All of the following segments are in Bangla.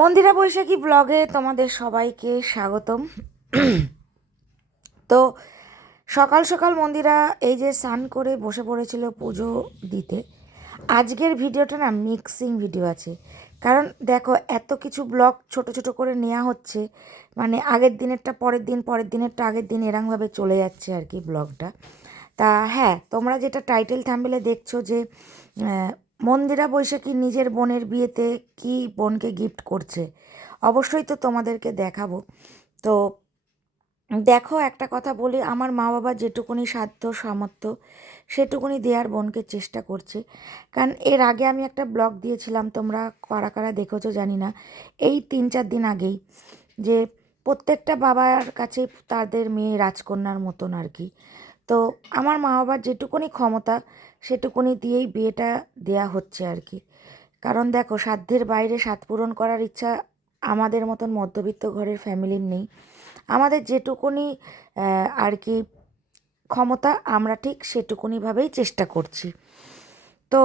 মন্দিরা বৈশাখী ব্লগে তোমাদের সবাইকে স্বাগতম। তো সকাল সকাল মন্দিরা এই যে স্নান করে বসে পড়েছিল পুজো দিতে, আজকের ভিডিওটা না মিক্সিং ভিডিও আছে। কারণ দেখো, এত কিছু ব্লগ ছোট ছোট করে নেওয়া হচ্ছে মানে আগের দিনেরটা পরের দিন, পরের দিনেরটা আগের দিন এরমভাবে চলে যাচ্ছে আর কি ব্লগটা তা হ্যাঁ তোমরা যেটা টাইটেল থাম্বেলে দেখছ যে মন্দিরা বৈশাখী নিজের বোনের বিয়েতে কি বোনকে গিফট করছে? অবশ্যই তো তোমাদেরকে দেখাবো। তো দেখো, একটা কথা বলি, আমার মা বাবা যেটুকুনি সাধ্য, সামর্থ্য, সেটুকুনি দেওয়ার বোনকে চেষ্টা করছে। কারণ এর আগে আমি একটা ব্লগ দিয়েছিলাম, তোমরা কারা কারা দেখেছ জানি না। এই তিন চার দিন আগেই যে প্রত্যেকটা বাবার কাছে তাদের মেয়ে রাজকন্যার মতন আর কি। তো আমার মা বাবার যেটুকুনি ক্ষমতা, সেটুকুনি দিয়েই বিয়েটা দেয়া হচ্ছে আর কি কারণ দেখো, সাধ্যের বাইরে সাত পূরণ করার ইচ্ছা আমাদের মতন মধ্যবিত্ত ঘরের ফ্যামিলির নেই। আমাদের যেটুকুনি আর কি ক্ষমতা, আমরা ঠিক সেটুকুনিভাবেই চেষ্টা করছি। তো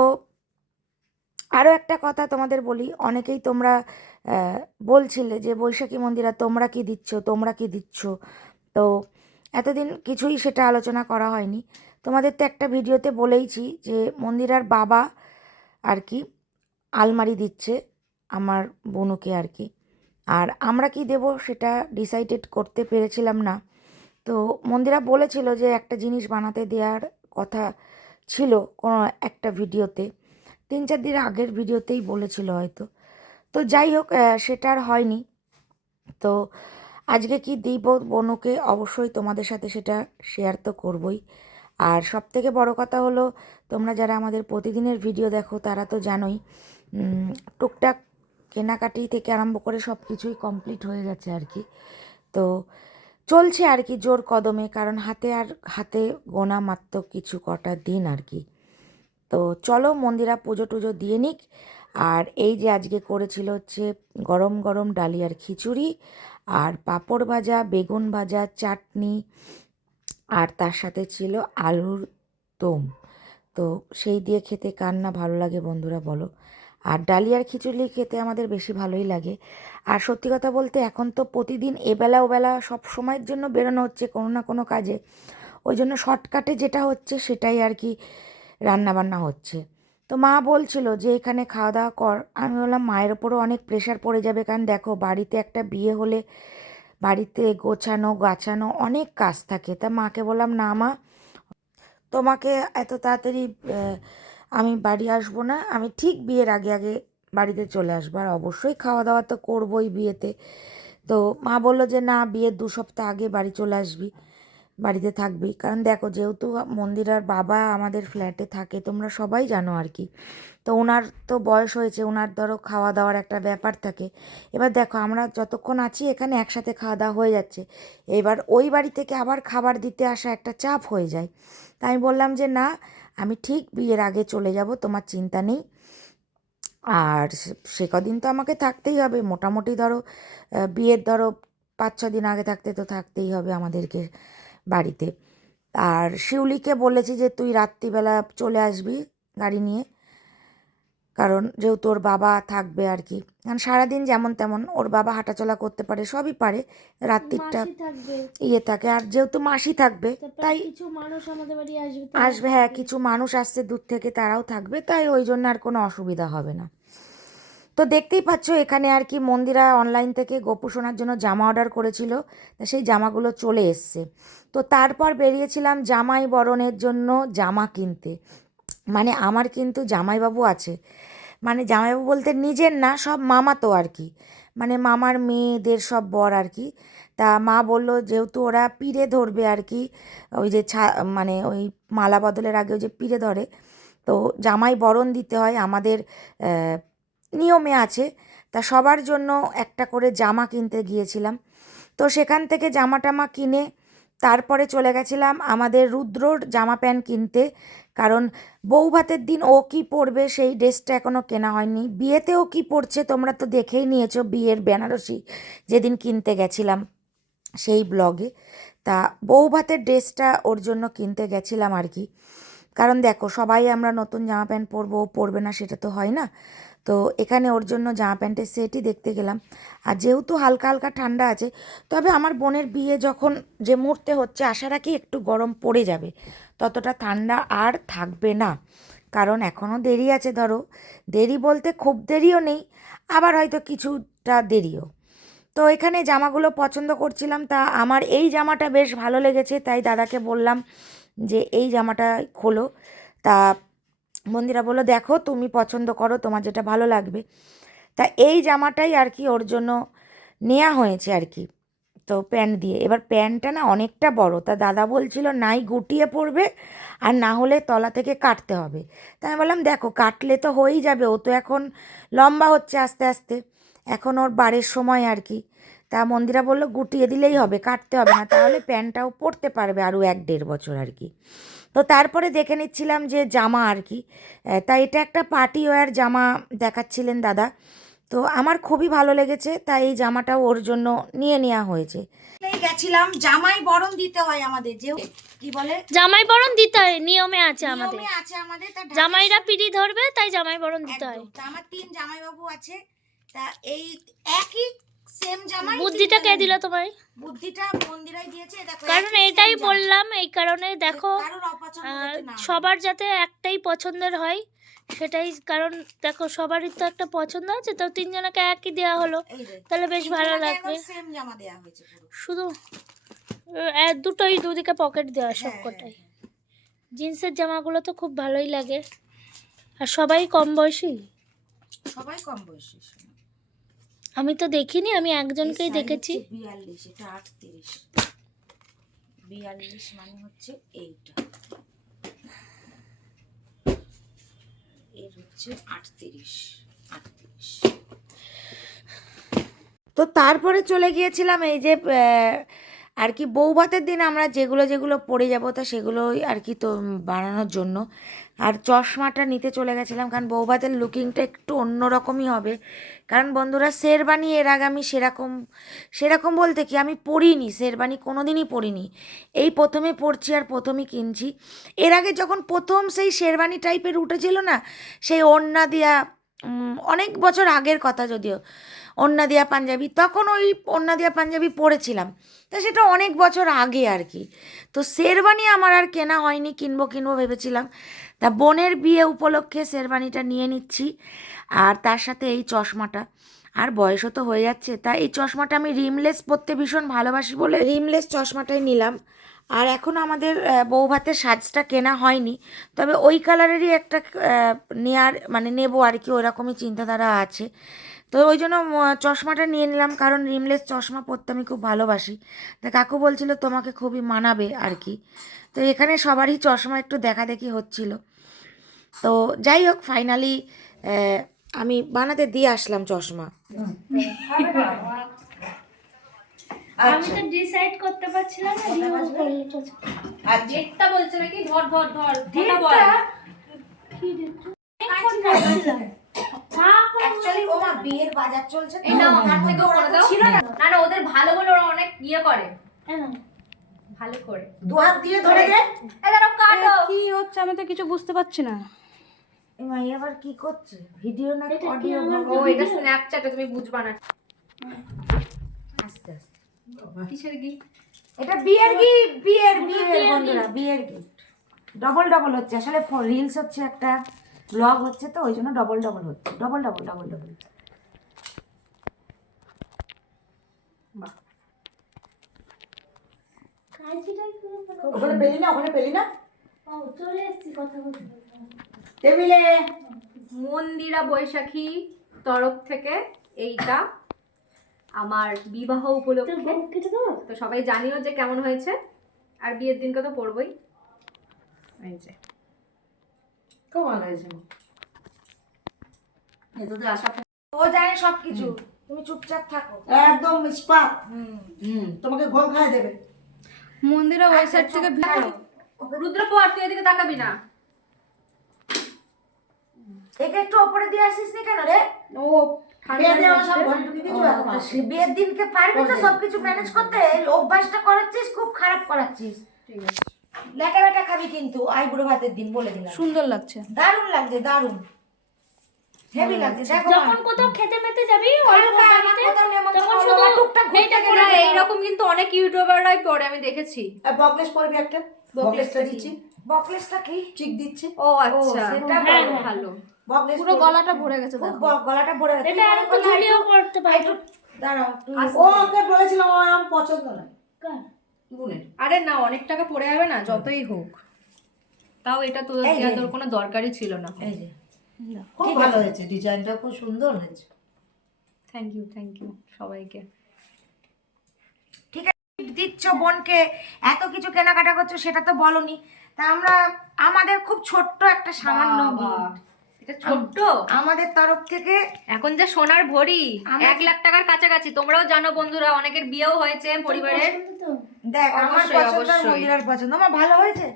আরও একটা কথা তোমাদের বলি, অনেকেই তোমরা বলছিলে যে বৈশাখী মন্দিরা তোমরা কি দিচ্ছ, তোমরা কি দিচ্ছ? তো এতদিন কিছুই সেটা আলোচনা করা হয়নি। তোমাদের তো একটা ভিডিওতে বলেইছি যে মন্দিরার বাবা আর কি আলমারি দিচ্ছে আমার বনুকে আর কি। আর আমরা কি দেব সেটা ডিসাইডেড করতে পেরেছিলাম না। তো মন্দিরা বলেছিল যে একটা জিনিস বানাতে দেওয়ার কথা ছিল কোনো একটা ভিডিওতে। তিন চার দিন আগের ভিডিওতেই বলেছিল হয়তো। তো যাই হোক সেটা আর হয়নি। তো আজকে কি দিব বনুকে? অবশ্যই তোমাদের সাথে সেটা শেয়ার তো করবই। আর সব থেকে বড় কথা হলো, তোমরা যারা আমাদের প্রতিদিনের ভিডিও দেখো, তারা তো জানোই টুকটাক কেনাকাটি থেকে আরম্ভ করে সব কিছুই কমপ্লিট হয়ে গেছে আর কি। তো চলছে আর কি জোর কদমে, কারণ হাতে আর হাতে গোনা মাত্র কিছু কটা দিন আর কি। তো চলো মন্দিরা পুজো টুজো দিয়ে নিক। আর এই যে আজকে করেছিল হচ্ছে গরম গরম ডালিয়ার খিচুড়ি আর পাঁপড় ভাজা, বেগুন ভাজা, চাটনি আর তার সাথে ছিল আলুর দম। তো সেই দিয়ে খেতে কার না ভালো লাগে বন্ধুরা বলো? আর ডালিয়ার খিচুড়ি খেতে আমাদের বেশি ভালোই লাগে। আর সত্যি কথা বলতে এখন তো প্রতিদিন এবেলা ওবেলা সব সময়ের জন্য বেরোনো হচ্ছে কোনো না কোনো কাজে। ওই জন্য শর্টকাটে যেটা হচ্ছে সেটাই আর কি রান্না বান্না হচ্ছে। তো মা বলছিল যে, এখানে খাওয়া দাওয়া কর। আমি বললাম, মায়ের ওপরও অনেক প্রেশার পড়ে যাবে। কারণ দেখো, বাড়িতে একটা বিয়ে হলে বাড়িতে গোছানো, গাছানো অনেক কাজ থাকে। তা মাকে বললাম, না মা, তোমাকে এত তাড়াতাড়ি আমি বাড়ি আসব না। আমি ঠিক বিয়ের আগে আগে বাড়িতে চলে আসব। আর অবশ্যই খাওয়া দাওয়া তো করবোই বিয়েতে। তো মা বলল যে, না, বিয়ের দু সপ্তাহ আগে বাড়ি চলে আসবি। বাড়িতে থাকবি কারণ দেখো, যেহেতু মন্দিরার বাবা আমাদের ফ্ল্যাটে থাকে, তোমরা সবাই জানো আর কি। তো ওনার তো বয়স হয়েছে, ওনার ধরো খাওয়া দাওয়ার একটা ব্যাপার থাকে। এবার দেখো, আমরা যতক্ষণ আছি এখানে একসাথে খাওয়া দাওয়া হয়ে যাচ্ছে। এবার ওই বাড়ি থেকে আবার খাবার দিতে আসা একটা চাপ হয়ে যায়। তাই আমি বললাম যে, না, আমি ঠিক বিয়ের আগে চলে যাব, তোমার চিন্তা নেই। আর সে কদিন তো আমাকে থাকতেই হবে। মোটামুটি ধরো বিয়ের ধরো পাঁচ ছ দিন আগে থাকতে তো থাকতেই হবে আমাদেরকে। বাড়িতে। আর শিউলিকে বলেছি যে তুই রাত্রিবেলা চলে আসবি গাড়ি নিয়ে। কারণ যেহেতু ওর বাবা থাকবে আর কি। কারণ সারাদিন যেমন তেমন ওর বাবা হাঁটাচলা করতে পারে সবই পারে। রাত্রিটা ইয়ে থাকে। আর যেহেতু মাসি থাকবে তাই কিছু মানুষ আমাদের বাড়ি আসবে আসবে হ্যাঁ কিছু মানুষ আসছে দূর থেকে তারাও থাকবে। তাই ওই জন্য আর কোনো অসুবিধা হবে না। তো দেখতেই পাচ্ছ এখানে আর কি মন্দিরা অনলাইন থেকে গোপু সোনার জন্য জামা অর্ডার করেছিল। তা সেই জামাগুলো চলে এসছে। তো তারপর বেরিয়েছিলাম জামাই বরণের জন্য জামা কিনতে। মানে আমার কিন্তু জামাইবাবু আছে। মানে জামাইবাবু বলতে নিজের না, সব মামা তো আর কি। মানে মামার মেয়েদের সব বর আর কি। তা মা বলল যেহেতু ওরা পিড়ে ধরবে আর কি, ওই যে ছা মানে ওই মালা বদলের আগে ওই যে পিড়ে ধরে, তো জামাই বরণ দিতে হয় আমাদের নিয়মে আছে। তা সবার জন্য একটা করে জামা কিনতে গিয়েছিলাম। তো সেখান থেকে জামা টামা কিনে তারপরে চলে গেছিলাম আমাদের রুদ্রর জামা প্যান্ট কিনতে। কারণ বউ ভাতের দিন ও কি পরবে সেই ড্রেসটা এখনও কেনা হয়নি। বিয়েতেও কি পরছে তোমরা তো দেখেই নিয়েছো বিয়ের বেনারসি যেদিন কিনতে গেছিলাম সেই ব্লগে। তা বউ ভাতের ড্রেসটা ওর জন্য কিনতে গেছিলাম আর কি। কারণ দেখো, সবাই আমরা নতুন জামা প্যান্ট পরবো, পরবে না, সেটা তো হয় না। তো এখানে ওর জন্য জামা প্যান্টের সেটই দেখতে গেলাম। আর যেহেতু হালকা হালকা ঠান্ডা আছে, তবে আমার বোনের বিয়ে যখন যে মুহূর্তে হচ্ছে, আশা রাখি একটু গরম পড়ে যাবে। ততটা ঠান্ডা আর থাকবে না। কারণ এখনও দেরি আছে, ধরো। দেরি বলতে খুব দেরিও নেই, আবার হয়তো কিছুটা দেরিও। তো এখানে জামাগুলো পছন্দ করছিলাম, তা আমার এই জামাটা বেশ ভালো লেগেছে, তাই দাদাকে বললাম যে এই জামাটা খোলো। তা মন্দিরা বলল, দেখো, তুমি পছন্দ করো, তোমার যেটা ভালো লাগবে। তা এই জামাটাই আর কি ওর জন্য নেওয়া হয়েছে আর কি, তো প্যান্ট দিয়ে। এবার প্যান্টটা না অনেকটা বড়। তা দাদা বলছিল, নাই, গুটিয়ে পড়বে আর না হলে তলা থেকে কাটতে হবে। তা আমি বললাম, দেখো, কাটলে তো হয়েই যাবে। ও তো এখন লম্বা হচ্ছে আস্তে আস্তে। এখন ওর বাড়ির সময় আর কি তা মন্দিরা বলল গুটিয়ে দিলেই হবে কাটতে হবে না তাহলে প্যান্টটাও পরতে পারবে আরও এক দেড় বছর আর কি। তো তারপরে দেখে নিচ্ছিলাম যে জামা আর কি। আহ, তা এটা একটা পার্টি ওয়্যার জামা দেখাচ্ছিলেন দাদা। তো আমার খুবই ভালো লেগেছে তাই এই জামাটাও ওর জন্য নিয়ে নেওয়া হয়েছে। গেছিলাম জামাই বরণ দিতে হয় আমাদের যে কি বলে? জামাই বরণ দিতে হয় নিয়মে আছে আমাদের। আছে আমাদের জামাইরা পিড়ি ধরবে তাই জামাই বরণ দিতে হয়। তা আমার তিন জামাইবাবু আছে তা এই একই সেম বুদ্ধিটা কে দিল তোমায়? বুদ্ধিটা মন্দিরাই দিয়েছে দেখো কারণ এটাই বললাম এই কারণে দেখো হয়। সবার যাতে একটাই পছন্দের হয় সেটাই কারণ দেখো সবারই তো একটা পছন্দ আছে তো তিনজনকে একই দেওয়া হলো। তাহলে বেশ ভালো লাগবে। একদম জামা দেয়া হয়েছে শুধু দুটোই দুদিকে পকেট দেওয়া সব হ্যাঁ, কটাই। জিন্সের জামাগুলো তো খুব ভালোই লাগে। আর সবাই কম বয়সী? সবাই কম বয়সী আমি তো দেখিনি আমি একজনকেই দেখেছি। বিয়াল্লিশ এটা আটত্রিশ। বিয়াল্লিশ মানে হচ্ছে এইটা। এর হচ্ছে আটত্রিশ আটত্রিশ। তো তারপরে চলে গিয়েছিলাম এই যে আহ, আর কি বৌভাতের দিন আমরা যেগুলো যেগুলো পরে যাব তা সেগুলোই আর কি তো বানানোর জন্য। আর চশমাটা নিতে চলে গেছিলাম কারণ বৌভাতের লুকিংটা একটু অন্যরকমই হবে। কারণ বন্ধুরা শেরবানি এর আগে আমি সেরকম সেরকম বলতে কি আমি পরিনি শেরবানি কোনো দিনই পরিনি এই প্রথমে পরছি আর প্রথমই কিনছি। এর আগে যখন প্রথম সেই শেরবানি টাইপের উঠেছিল না, সেই ওড়না দিয়া অনেক বছর আগের কথা যদিও। ওড়না দিয়া পাঞ্জাবি, তখন ওই ওড়না দিয়া পাঞ্জাবি পরেছিলাম। তা সেটা অনেক বছর আগে আর কি। তো শেরবানি আমার আর কেনা হয়নি, কিনবো কিনবো ভেবেছিলাম। তা বোনের বিয়ে উপলক্ষে শেরবানিটা নিয়ে নিচ্ছি, আর তার সাথে এই চশমাটা। আর বয়সও তো হয়ে যাচ্ছে, তা এই চশমাটা আমি রিমলেস পরতে ভীষণ ভালোবাসি বলে রিমলেস চশমাটাই নিলাম। আর এখন আমাদের বউ ভাতের সাজটা কেনা হয়নি। তবে ওই কালারেরই একটা নেয়ার মানে নেব আর কি, ওরকমই চিন্তাধারা আছে। তো ওই জন্য চশমাটা নিয়ে নিলাম, কারণ রিমলেস চশমা পরতে আমি খুব ভালোবাসি। তা কাকু বলছিল তোমাকে খুবই মানাবে আর কি। তো এখানে সবারই চশমা একটু দেখা দেখি হচ্ছিল। তো যাই হোক ফাইনালি আমি বানাতে দিয়ে আসলাম চশমা। আমি তো ডিসাইড করতে পারছিলাম না পছন্দ। ডেটটা বলছে নাকি? ধর ধর ধর কথা বল। কি দেখছ? এখন ভাবছিলাম। থাক, অ্যাকচুয়ালি ও মা বিয়ের বাজার চলছে তো। এই তার থেকে করে দাও না। না না ওদের ভালো বলে ওরা অনেক ইয়ে করে। ভালো করে। দু হাত দিয়ে ধরে গে এ দাঁড়াও কাটো। কি হচ্ছে? আমি তো কিছু বুঝতে পারছি না। আবার কি করছে? ভিডিও না অডিও ও এটা স্ন্যাপচ্যাটে তুমি বুঝবা না। আস্তে আস্তে। কিসের কি এটা বিয়ের গিফট বিয়ের বিয়ের বন্ধুরা বিয়ের গিফট ডবল ডবল হচ্ছে। আসলে রিলস হচ্ছে একটা ব্লগ হচ্ছে তো ওই জন্য ডবল ডবল হচ্ছে। ডবল ডবল ডবল ডবল ওখানে পেলি না? ওখানে পেলি না? চলে এসেছি কথা বলতে। টেবিলে। মন্দিরা বৈশাখী তরফ থেকে এইটা। আমার বিবাহ উপলক্ষে। তো সবাই জানিও যে কেমন হয়েছে। আর বিয়ের দিনকে তো পড়বই। এই যে। খুব ভালো হয়েছে। ও জানে সব কিছু তুমি চুপচাপ থাকো। একদম ইস্পাত। হুম। তোমাকে ঘোল খায় দেবে। মন্দিরা ওই সাইড থেকে ভিডিও রুদ্রপর তুই এদিকে তাকাবি না। একে একটু ওপরে দিয়ে আসিস নি কেন রে? ও বিয়ের দিনকে পারবি তো সবকিছু ম্যানেজ করতে? অভ্যাসটা করাচ্ছিস খুব খারাপ করাচ্ছিস। ঠিক আছে। ল্যাটা ব্যাটা খাবি কিন্তু আইবুড়ো ভাতের দিন বলে দিলাম। সুন্দর লাগছে। দারুণ লাগছে দারুণ। হেভি লাগছে যখন কোথাও খেতে মেতে যাবি তখন শুধু টুকটাক ঘুরতে গেলে এইরকম কিন্তু অনেক ইউটিউবাররাই পরে আমি দেখেছি। আর বকলেস পরবি একটা? বকলেসটা দিচ্ছি। বকলেসটা কি? চিক দিচ্ছে। ও আচ্ছা। সেটা হ্যাঁ, ভালো। পুরো গলাটা ভরে গেছে দেখো। গলাটা ভরে গেছে। এটা ঝুলিয়েও পড়তে পারি। একটু দাঁড়াও। ও ওকে বলেছিলাম ও আমার পছন্দ না। গুণের আরে না অনেক টাকা পড়ে যাবে না যতই হোক। তাও এটা তোর এই দেওয়া তোর কোনো দরকারই ছিল না। এই যে। খুব ভালো হয়েছে ডিজাইনটা খুব সুন্দর হয়েছে। থ্যাংক ইউ থ্যাংক ইউ সবাইকে। ঠিক আছে দিচ্ছ বোনকে এত কিছু কেনাকাটা করছ সেটা তো বলনি। তা আমরা আমাদের খুব ছোট্ট একটা সামান্য gift। এটা ছোট্ট। আমাদের তরফ থেকে এখন যে সোনার ভরি এক লাখ টাকার কাছাকাছি তোমরাও জানো বন্ধুরা অনেকের বিয়েও হয়েছে পরিবারের দেখ আমার পছন্দ মন্দিরার পছন্দ। আমার ভালো হয়েছে।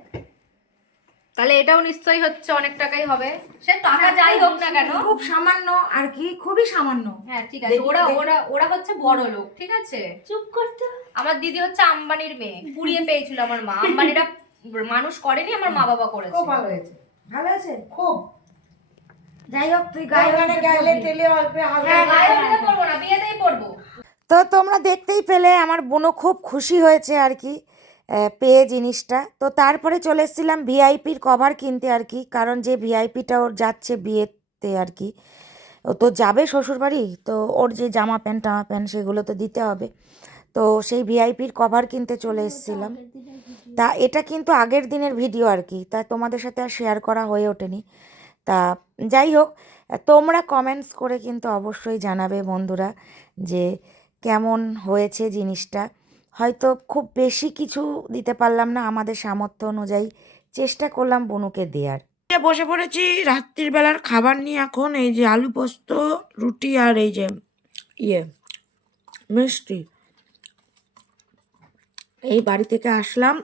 তাহলে এটাও নিশ্চয়ই হচ্ছে অনেক টাকাই হবে। সে টাকা যাই হোক না কেন। খুব সামান্য আর কি খুবই সামান্য। হ্যাঁ ঠিক আছে। ওরা ওরা ওরা হচ্ছে বড় লোক ঠিক আছে? চুপ করতে আমার দিদি হচ্ছে আম্বানির মেয়ে কুড়িয়ে পেয়েছিল আমার মা। আম্বানিরা মানুষ করেনি আমার মা বাবা করেছে খুব ভালো হয়েছে। ভালো আছে? খুব। যাই হোক তুই গায়ে ওখানে গেলে টেলে অল্পে হালকা হ্যাঁ, গায়ে পরবো না বিয়েতেই পরবো তো তোমরা দেখতেই পেলে আমার বোনও খুব খুশি হয়েছে আর কি পেয়ে জিনিসটা। তো তারপরে চলে এসেছিলাম ভিআইপির কভার কিনতে আর কি কারণ যে ভিআইপিটা ওর যাচ্ছে বিয়েতে আর কি ও তো যাবে শ্বশুরবাড়ি তো ওর যে জামা প্যান্ট টামা প্যান্ট সেগুলো তো দিতে হবে। তো সেই ভিআইপির কভার কিনতে চলে এসেছিলাম। তা এটা কিন্তু আগের দিনের ভিডিও আর কি তা তোমাদের সাথে আর শেয়ার করা হয়ে ওঠেনি। তা যাই হোক, তোমরা কমেন্টস করে কিন্তু অবশ্যই জানাবে বন্ধুরা যে কেমন হয়েছে জিনিসটা। হয়তো খুব বেশি কিছু দিতে পারলাম না আমাদের সামর্থ্য অনুযায়ী। চেষ্টা করলাম বনুকে দেওয়ার বসে পড়েছি রাত্রির বেলার খাবার নিয়ে এখন, এই যে আলু পোস্ত, রুটি আর এই যে ইয়ে মিষ্টি। এই বাড়ি থেকে আসলাম,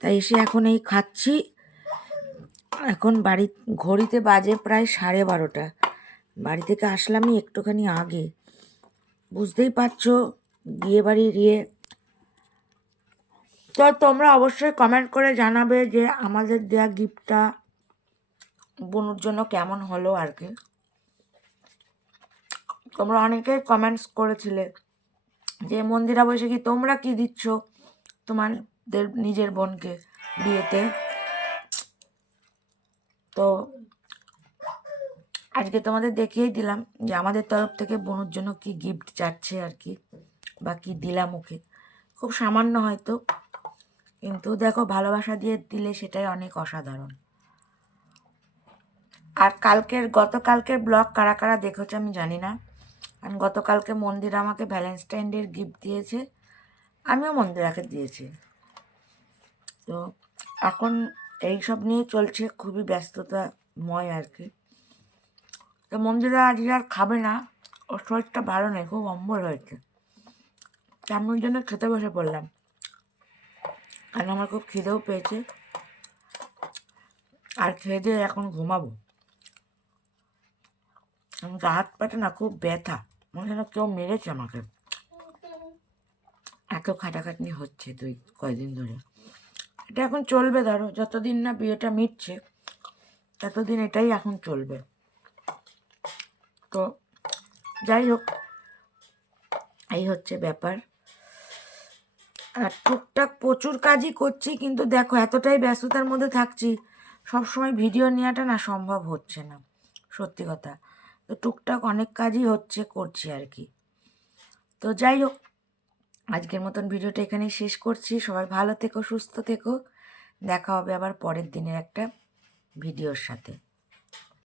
তাই এসে এখন এই খাচ্ছি। এখন বাড়ি, ঘড়িতে বাজে প্রায় সাড়ে বারোটা। বাড়ি থেকে আসলামই একটুখানি আগে। বুঝতেই পারছ, বিয়ে বাড়ির ইয়ে তো তোমরা অবশ্যই কমেন্ট করে জানাবে যে আমাদের দেয়া গিফটটা বোনুর জন্য কেমন হলো আর কি। তোমরা অনেকেই কমেন্টস করেছিলে যে মন্দিরা বসে কি তোমরা কি দিচ্ছ তোমাদের নিজের বোনকে বিয়েতে তো আজকে তোমাদের দেখিয়েই দিলাম যে আমাদের তরফ থেকে বোনের জন্য কি গিফট চাচ্ছে আর কি, বা কি দিলাম ওকে। খুব সামান্য হয়তো, কিন্তু দেখো ভালোবাসা দিয়ে দিলে সেটাই অনেক অসাধারণ। আর কালকের, গতকালকের ব্লগ কারা কারা দেখেছে আমি জানি না। কারণ গতকালকে মন্দির আমাকে ভ্যালেন্টাইন ডের গিফট দিয়েছে, আমিও মন্দিরাকে দিয়েছি। তো এখন এই সব নিয়ে চলছে, খুবই ব্যস্ততাময় আর কি। তো মন্দিরা আজকে আর খাবে না। ওর শরীরটা ভালো নেই, খুব অম্বল হয়েছে। তেমন জন্য খেতে বসে পড়লাম। কারণ আমার খুব খিদেও পেয়েছে। আর খেয়ে দিয়ে এখন ঘুমাবো। আমার গা হাত পাটা না খুব ব্যথা। মনে যেন কেউ মেরেছে আমাকে। এত খাটাখাটনি হচ্ছে দুই, কয়দিন ধরে। এটা এখন চলবে ধরো, যতদিন না বিয়েটা মিটছে, ততদিন এটাই এখন চলবে। তো যাই হোক এই হচ্ছে ব্যাপার। আর টুকটাক প্রচুর কাজই করছি, কিন্তু দেখো এতটাই ব্যস্ততার মধ্যে থাকছি, সবসময় ভিডিও নেওয়াটা না সম্ভব হচ্ছে না, সত্যি কথা। তো টুকটাক অনেক কাজই হচ্ছে, করছি আর কি। তো যাই হোক আজকের মতন ভিডিওটা এখানেই শেষ করছি। সবাই ভালো থেকো, সুস্থ থেকো। দেখা হবে আবার পরের দিনের একটা ভিডিওর সাথে।